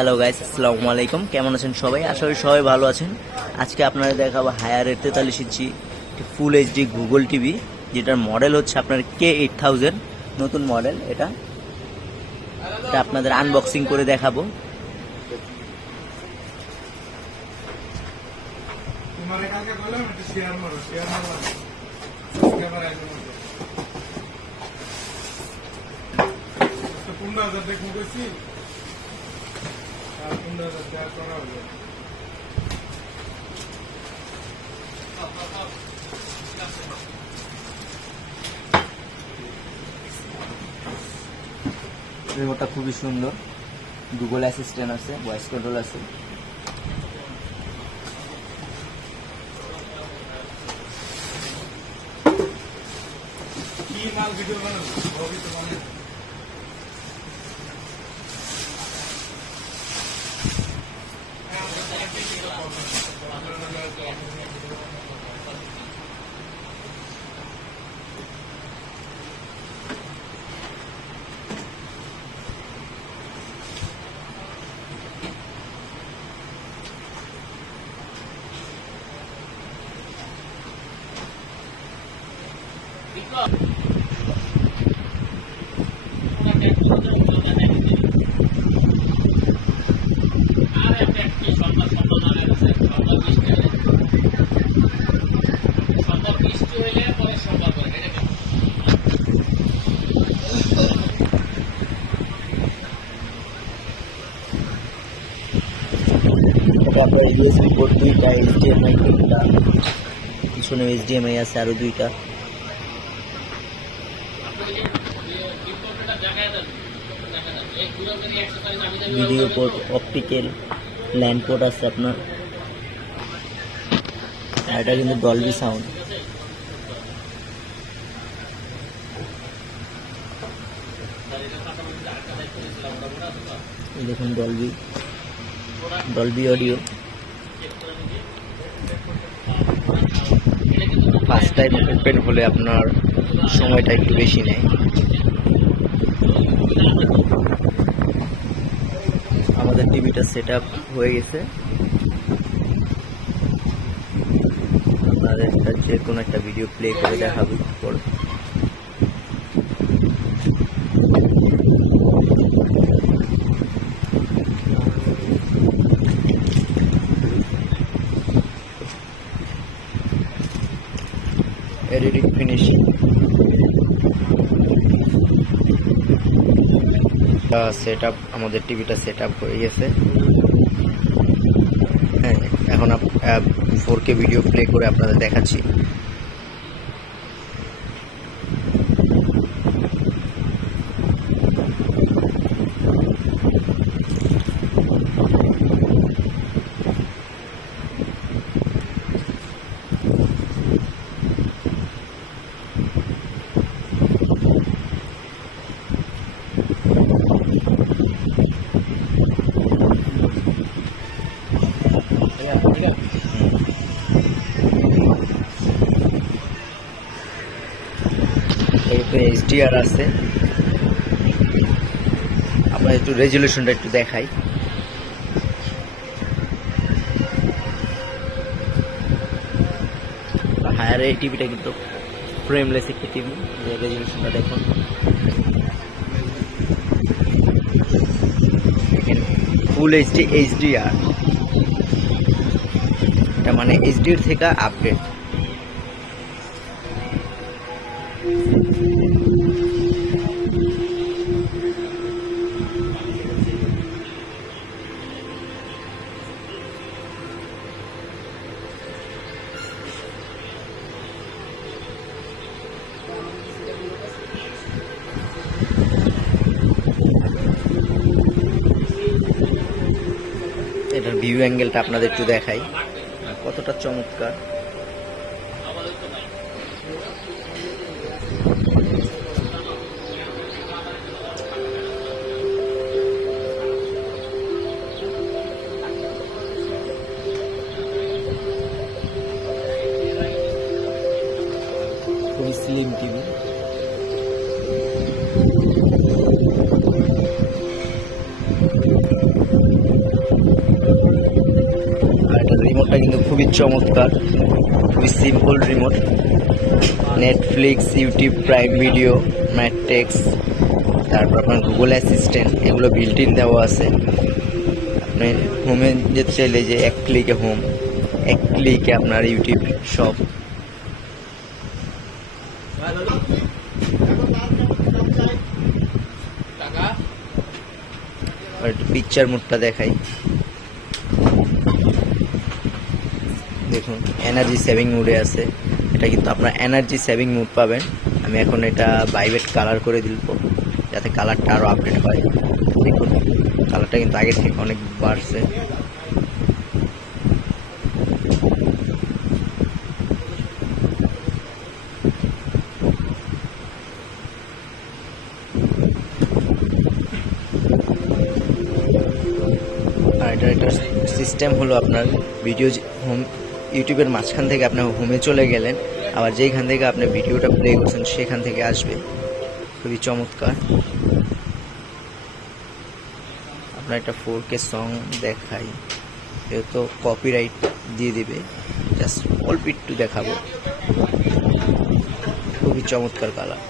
Hello guys আসসালামু আলাইকুম কেমন আছেন সবাই? আশা করি সবাই ভালো আছেন। আজকে আপনারা দেখাবো হায়ারের তেতাল্লিশ inch full HD Google TV যেটার মডেল হচ্ছে আপনার কে এইট থাউজেন্ড নতুন মডেল এটা। এটা আপনাদের আনবক্সিং করে দেখাবো। তোমার কালকে রিমোটটা খুবই সুন্দর। গুগল অ্যাসিস্ট্যান্ট আছে ভয়েস কন্ট্রোল আছে। কি মাল ভিডিও বানাবো? ছবি তো বানাবো এটা আপনার ইউএসবি পোর্ট দুইটা এইচডিএমআই তিনটা পিছনে এইচডিএমআই আছে আরও দুইটা video port optical LAN port আছে আপনার। এটা কিন্তু ডলবি সাউন্ড দেখুন Dolby Dolby audio first time open হলে আপনার সময়টা একটু বেশি নেয়। আমাদের টিভিটা সেট হয়ে গেছে। আপনাদের যে কোনো একটা ভিডিও প্লে করে দেখাবো পর এডিটিং ফিনিশিং সেট আপ আমাদের টিভিটা সেট আপ হয়ে গেছে। হ্যাঁ এখন ফোর কে ভিডিও প্লে করে আপনাদের দেখাচ্ছি। একটু এইচডিআর আছে। আপনার একটু রেজুলেশনটা একটু দেখাই। হায়ার এই টিভিটা কিন্তু ফ্রেমলেস একটি টিভি রেজুলেশনটা দেখুন। ফুল এইচডি এইচডিআর এটা মানে এইচডির থেকে আপডেট ভিউ অ্যাঙ্গেলটা আপনাদের একটু দেখাই। কতটা চমৎকার। খুবই স্লিম টিভি কিন্তু খুবই চমৎকার খুবই simple remote Netflix YouTube prime video matrix তারপর আপনার গুগল অ্যাসিস্ট্যান্ট এগুলো বিল্ট ইন দেওয়া আছে। আপনি হোমে যেতে চাইলে যে এক ক্লিকে হোম এক ক্লিকে আপনার ইউটিউব সব পিকচার মুডটা দেখাই। দেখুন এনার্জি সেভিং মুডে আছে। এটা কিন্তু আপনার এনার্জি সেভিং মুড পাবেন। আমি এখন এটা বাইবেট কালার করে দিব যাতে কালারটা আরও আপডেট হয়। দেখুন কালারটা কিন্তু আগের থেকে অনেক বাড়ছে। আর এটা একটা সিস্টেম হলো আপনার ভিডিও হোম ইউটিউবের মাঝখান থেকে আপনার হোমে চলে গেলেন, আবার যেইখান থেকে আপনি ভিডিওটা প্লে করছেন সেখান থেকে আসবে। খুবই চমৎকার। আপনার একটা ফোর কে সং দেখাই। তো কপিরাইট দিয়ে দেবে। জাস্ট অল্প একটু দেখাবো। খুবই চমৎকার কালার